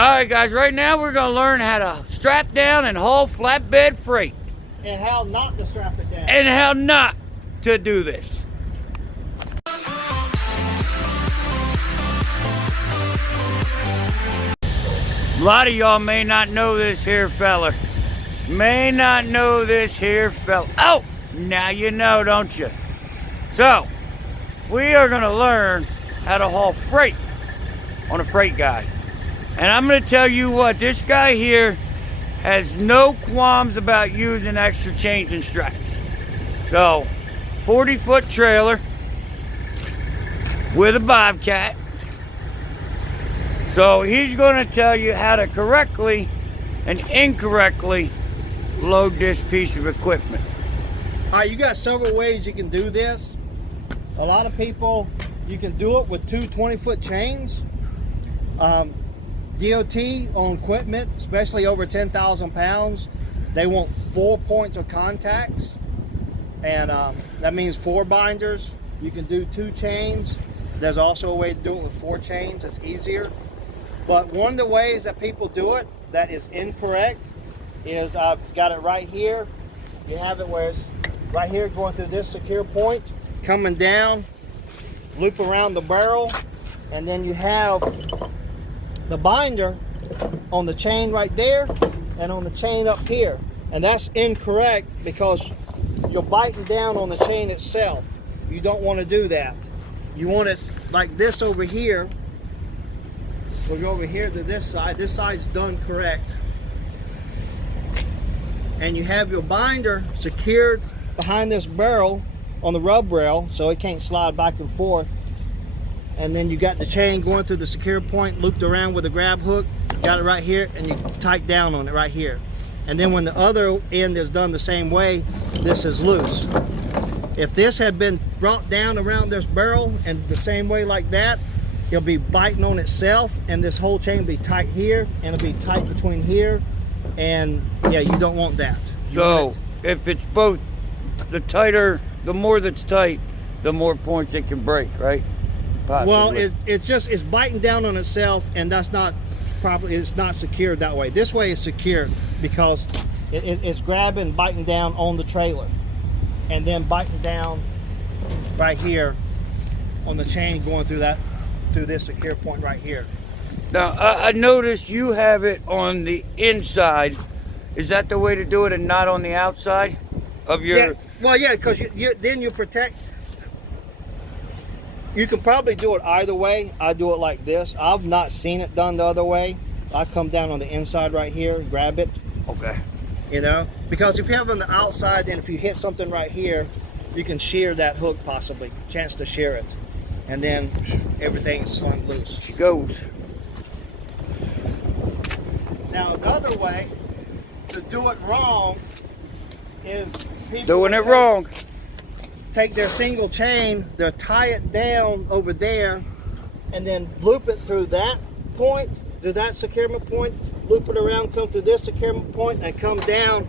Alright guys, right now we're going to learn how to strap down and haul flatbed freight. And how not to strap it down. And how not to do this. A lot of y'all may not know this here fella. May not know this here fella. Oh, now you know, don't you? So, we are going to learn how to haul freight on a freight guide. And I'm going to tell you what, this guy here has no qualms about using extra chains and straps. So, 40-foot trailer with a bobcat. So he's going to tell you how to correctly and incorrectly load this piece of equipment. All right, you got several ways you can do this. A lot of people, you can do it with two 20-foot chains. DOT on equipment, especially over 10,000 pounds, they want 4 points of contacts, and that means 4 binders. You can do 2 chains. There's also a way to do it with 4 chains. It's easier. But one of the ways that people do it that is incorrect is I've got it right here. You have it where it's right here going through this secure point, coming down, loop around the barrel, and then you have the binder on the chain right there and on the chain up here. And that's incorrect because you're biting down on the chain itself. You don't want to do that. You want it like this over here. So go over here to this side. This side's done correct. And you have your binder secured behind this barrel on the rub rail so it can't slide back and forth. And then you got the chain going through the secure point, looped around with a grab hook. Got it right here, and you tight down on it right here. And then when the other end is done the same way, this is loose. If this had been brought down around this barrel and the same way like that, it'll be biting on itself, and this whole chain will be tight here, and it'll be tight between here. And yeah, you don't want that. So if it's both, the tighter, the more that's tight, the more points it can break, right? Possibly. Well, it's biting down on itself, and that's not properly. It's not secured that way. This way is secure because it's grabbing, biting down on the trailer, and then biting down right here on the chain going through this secure point right here. Now I notice you have it on the inside. Is that the way to do it, and not on the outside of your? Yeah. Well, yeah, because then you protect. You can probably do it either way. I do it like this. I've not seen it done the other way. I come down on the inside right here, grab it. Okay. You know, because if you have it on the outside, then if you hit something right here, you can shear that hook possibly. Chance to shear it. And then everything is slung loose. She goes. Now another way to do it wrong is people Doing it wrong. Take their single chain, they'll tie it down over there, and then loop it through that point, to that securement point, loop it around, come through this securement point, and come down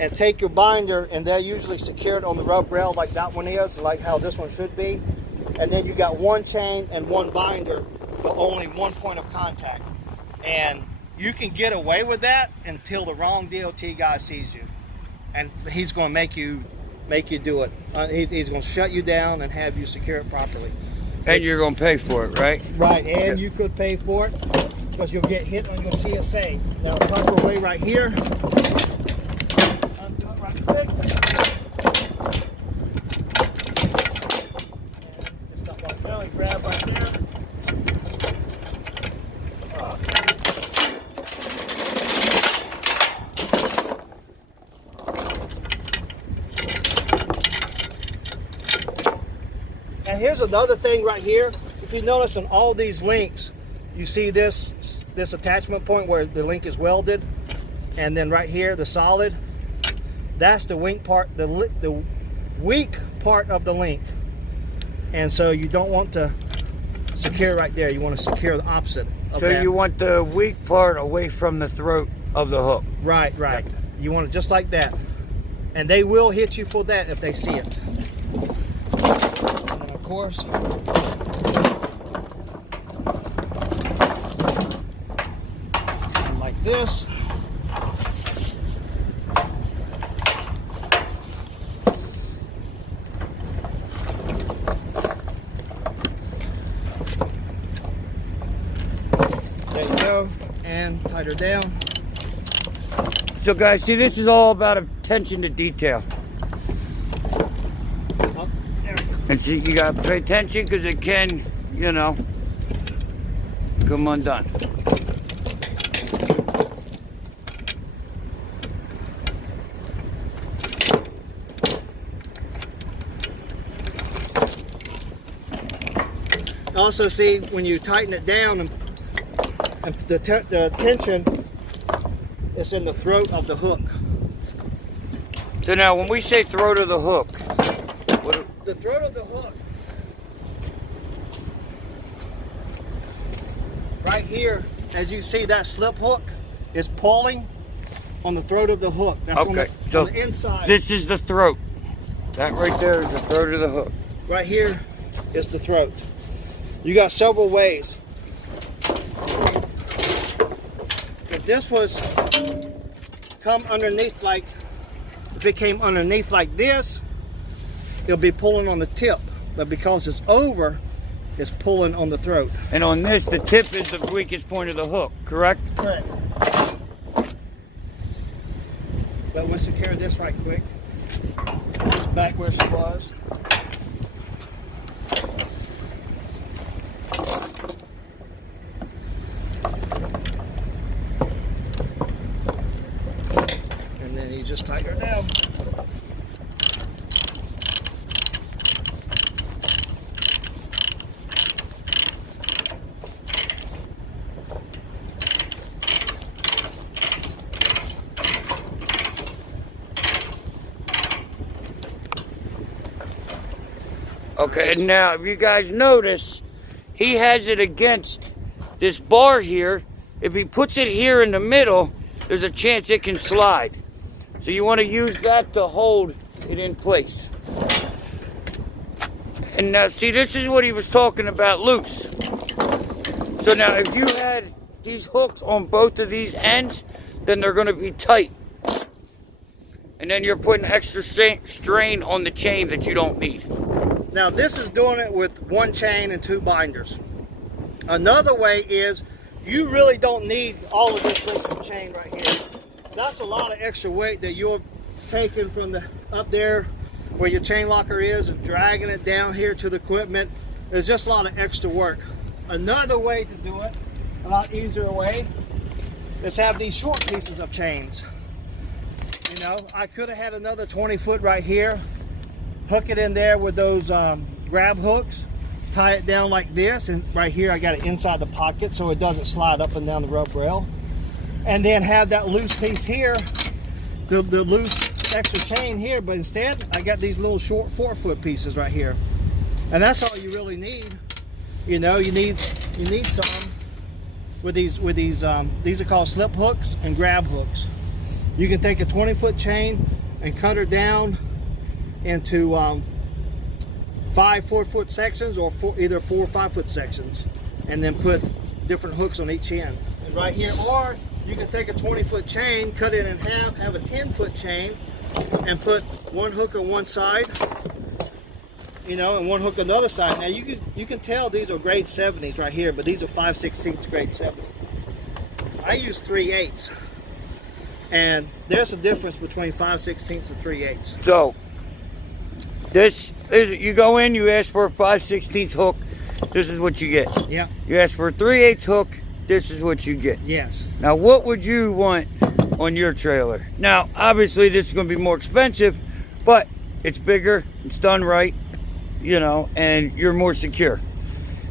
and take your binder, and they're usually secured on the rub rail like that one is, like how this one should be. And then you got 1 chain and 1 binder, but only 1 point of contact. And you can get away with that until the wrong DOT guy sees you, and he's going to make you do it. He's going to shut you down and have you secure it properly. And you're going to pay for it, right? Right, and you could pay for it because you'll get hit on your CSA. Now, the proper way right here, undo it right quick. And just got my belly grab right there. And here's another thing right here. If you notice on all these links, you see this attachment point where the link is welded, and then right here the solid. That's the weak part, the weak part of the link. And so you don't want to secure right there. You want to secure the opposite of So that. you want the weak part away from the throat of the hook. Right. Yep. You want it just like that. And they will hit you for that if they see it. And of course, this. There you go, and tight her down. So guys, see, this is all about attention to detail. Oh, there we go. And see, you gotta pay attention because it can, you know, come undone. Also, see, when you tighten it down, and the tension is in the throat of the hook. So now, when we say throat of the hook, The throat of the hook, right here, as you see, that slip hook is pulling on the throat of the hook. That's okay, so on the inside. this is the throat. That right there is the throat of the hook. Right here is the throat. You got several ways. If this was come underneath, like if it came underneath like this, it'll be pulling on the tip, but because it's over, it's pulling on the throat. And on this, the tip is the weakest point of the hook, correct? Correct. But we'll secure this right quick. Just back where she was. And then you just tighten her down. Okay, and now if you guys notice, he has it against this bar here. If he puts it here in the middle, there's a chance it can slide. So you want to use that to hold it in place. And now see, this is what he was talking about loose. So now if you had these hooks on both of these ends, then they're going to be tight. And then you're putting extra strain on the chain that you don't need. Now this is doing it with one chain and two binders. Another way is you really don't need all of this length of chain right here. That's a lot of extra weight that you're taking from the up there where your chain locker is and dragging it down here to the equipment. There's just a lot of extra work. Another way to do it, a lot easier way, is have these short pieces of chains. You know, I could have had another 20 foot right here, hook it in there with those grab hooks, tie it down like this, and right here I got it inside the pocket so it doesn't slide up and down the rope rail. And then have that loose piece here, the loose extra chain here, but instead I got these little short 4 foot pieces right here. And that's all you really need. You know, you need some with these are called slip hooks and grab hooks. You can take a 20 foot chain and cut her down into 5 4 foot sections, or either 4 or 5 foot sections, and then put different hooks on each end. And right here, or you can take a 20 foot chain, cut it in half, have a 10 foot chain, and put one hook on one side, you know, and one hook on the other side. Now you can tell these are grade 70s right here, but these are 5/16 grade 70. I use 3/8, and there's a difference between 5/16 and 3/8. So this is, you go in, you ask for a 5/16 hook, this is what you get. Yeah. You ask for a 3/8 hook, this is what you get. Yes. Now what would you want on your trailer? Now obviously this is going to be more expensive, but it's bigger, it's done right, you know, and you're more secure.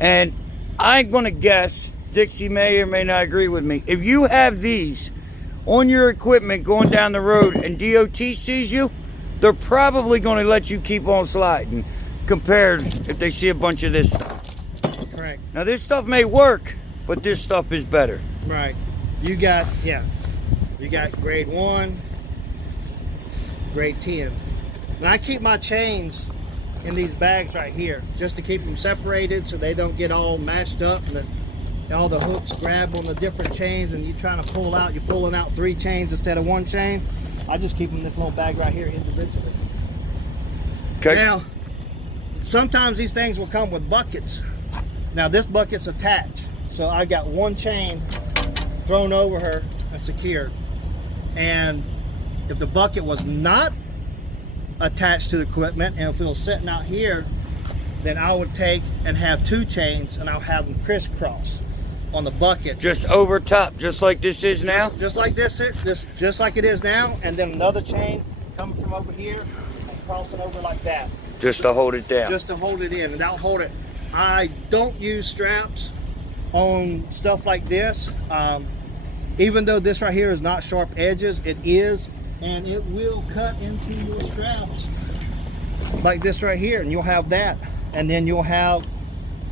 And I'm going to guess, Dixie may or may not agree with me, if you have these on your equipment going down the road and DOT sees you, they're probably going to let you keep on sliding compared if they see a bunch of this stuff. Correct. Now this stuff may work, but this stuff is better. Right. You got, yeah, you got grade 1, grade 10. And I keep my chains in these bags right here just to keep them separated so they don't get all mashed up and all the hooks grab on the different chains and you're trying to pull out, you're pulling out 3 chains instead of 1 chain, I just keep them in this little bag right here individually. Okay. Now, sometimes these things will come with buckets. Now this bucket's attached, so I got 1 chain thrown over her and secured. And if the bucket was not attached to the equipment and if it was sitting out here, then I would take and have 2 chains and I'll have them crisscross on the bucket. Just over top, just like this is now? Just like this, just like it is now, and then another chain coming from over here and crossing over like that. Just to hold it down? Just to hold it in, and that'll hold it. I don't use straps on stuff like this. Even though this right here is not sharp edges, it is, and it will cut into your straps like this right here, and you'll have that. And then you'll have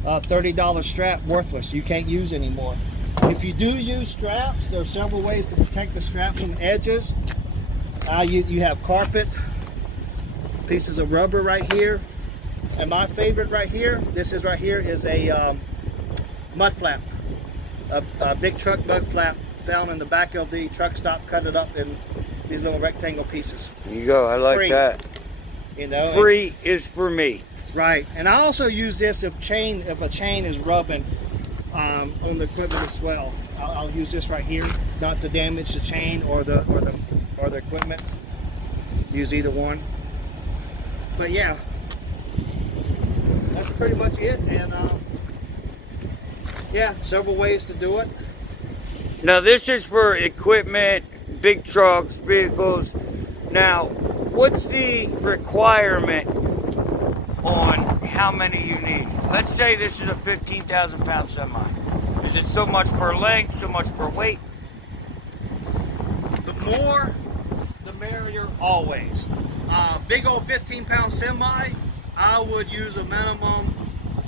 a $30 strap worthless. You can't use anymore. If you do use straps, there are several ways to protect the straps from the edges. You have carpet, pieces of rubber right here, and my favorite right here, this is right here, is a mud flap, a big truck mud flap found in the back of the truck stop. Cut it up in these little rectangle pieces. There you go. I like Free. that. You know, Free is for me. Right, and I also use this if a chain is rubbing on the equipment as well. I'll use this right here, not to damage the chain or the equipment. Use either one. But yeah, that's pretty much it. And yeah, several ways to do it. Now this is for equipment, big trucks, vehicles. Now, what's the requirement on how many you need? Let's say this is a 15,000 pound semi. Is it so much per length, so much per weight? The more, the merrier always. Big old 15-pound semi, I would use a minimum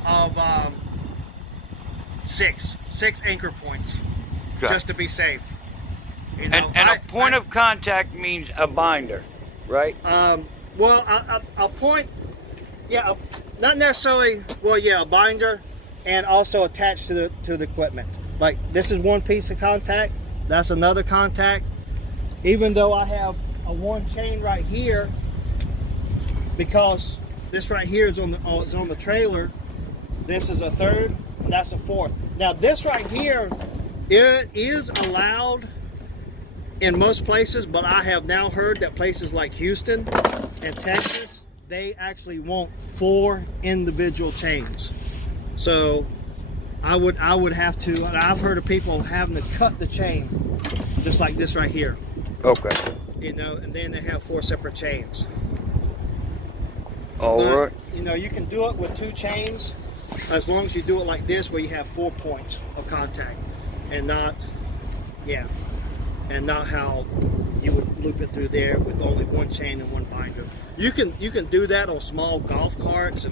of six anchor points, Okay. just to be safe. You know, And a point of contact means a binder, right? Well, a point, yeah, not necessarily. Well, yeah, a binder, and also attached to the equipment. Like this is one piece of contact. That's another contact. Even though I have a 1 chain right here, because this right here is on the trailer. This is a 3rd, and that's a 4th. Now this right here, it is allowed in most places, but I have now heard that places like Houston and Texas, they actually want 4 individual chains. So I would have to, and I've heard of people having to cut the chain just like this right here. Okay. You know, and then they have 4 separate chains. All right. You know, you can do it with 2 chains as long as you do it like this, where you have 4 points of contact, and not, yeah, and not how you would loop it through there with only 1 chain and 1 binder. You can do that on small golf carts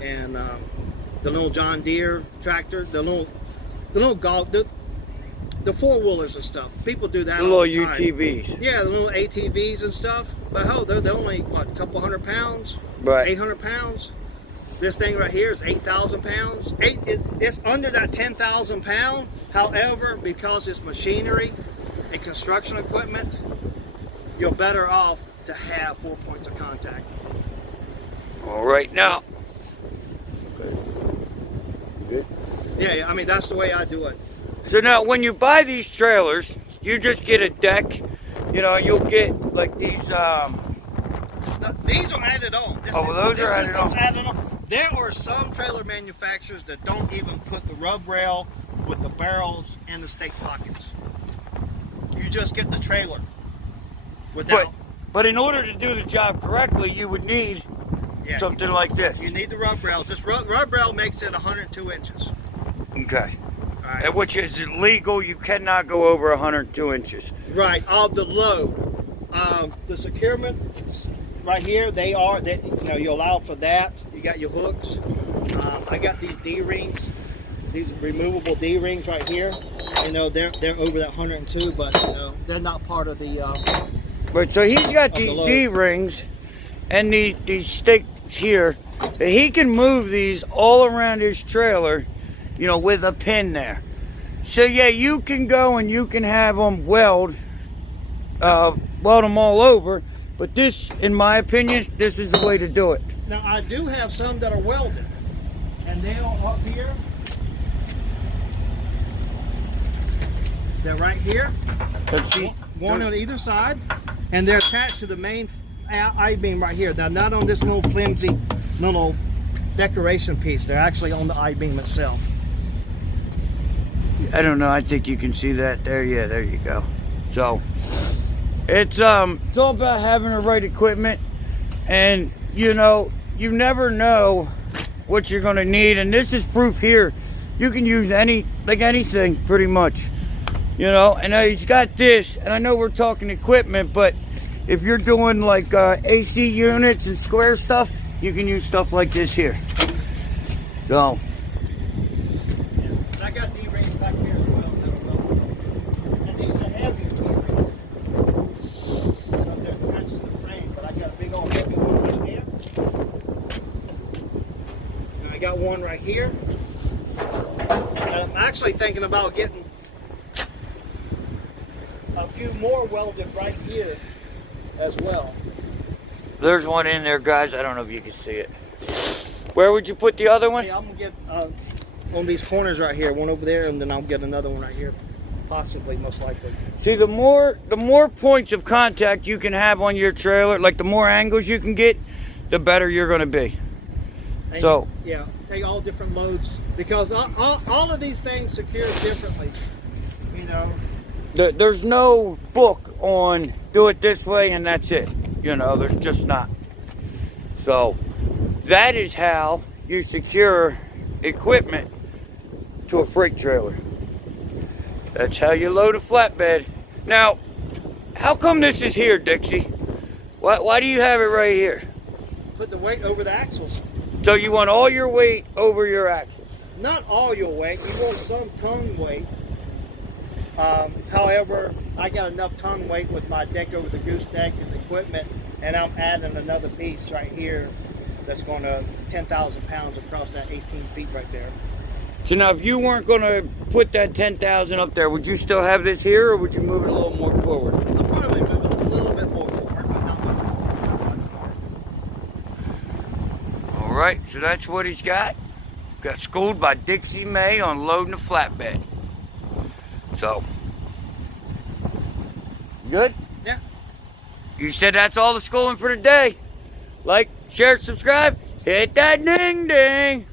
and the little John Deere tractor, the little golf, the 4-wheelers and stuff. People do that. The all little the time. UTVs. Yeah, the little ATVs and stuff. But hell, they're only what, a couple hundred pounds, Right. 800 pounds. This thing right here is 8,000 pounds. It's under that 10,000 pound. However, because it's machinery and construction equipment, you're better off to have 4 points of contact. All right, now. Good. Yeah, I mean, that's the way I do it. So now, when you buy these trailers, you just get a deck. You know, you'll get like these. These are added on. Those are added on. Added on. There are some trailer manufacturers that don't even put the rub rail with the barrels and the stake pockets. You just get the trailer without. But in order to do the job correctly, you would need something like this. You need the rub rails. This rub rail makes it 102 inches. Okay. Right. And which is illegal. You cannot go over 102 inches. Right, of the load. The securement right here, you're allowed for that. You got your hooks. I got these D-rings, these removable D-rings right here. You know, they're over that 102, but you know, they're not part of the. Right, so he's got these D-rings and these stakes here. He can move these all around his trailer, you know, with a pin there. So yeah, you can go and you can have them weld them all over, but this, in my opinion, this is the way to do it. Now I do have some that are welded, and they're up here. They're right here. Let's see. One on either side, and they're attached to the main I-beam right here. Now, not on this little flimsy little decoration piece. They're actually on the I-beam itself. I don't know. I think you can see that there. Yeah, there you go. So it's all about having the right equipment, and you know, you never know what you're gonna need. And this is proof here. You can use anything pretty much. You know, and he's got this, and I know we're talking equipment, but if you're doing like AC units and square stuff, you can use stuff like this here. So. And I got D-rings back here as well. And these are heavy D-rings. They're attached to the frame, but I got a big old heavy one right here. And I got one right here. And I'm actually thinking about getting a few more welded right here as well. There's one in there, guys. I don't know if you can see it. Where would you put the other one? Hey, I'm gonna get on these corners right here, one over there, and then I'll get another one right here, possibly, most likely. See, the more points of contact you can have on your trailer, like the more angles you can get, the better you're going to be. And so yeah, take all different loads, because all of these things secure differently. You know. There's no book on do it this way and that's it. You know, there's just not. So that is how you secure equipment to a freight trailer. That's how you load a flatbed. Now, how come this is here, Dixie? Why do you have it right here? Put the weight over the axles. So you want all your weight over your axles? Not all your weight. You want some tongue weight. However, I got enough tongue weight with my deck over the gooseneck and the equipment, and I'm adding another piece right here that's going to 10,000 pounds across that 18 feet right there. So now, if you weren't going to put that 10,000 up there, would you still have this here, or would you move it a little more forward? I'll probably move it a little bit more forward, but not much more. All right, so that's what he's got. Got schooled by Dixie May on loading a flatbed. So, good? Yeah. You said that's all the schooling for today. Like, share, subscribe, hit that ding ding.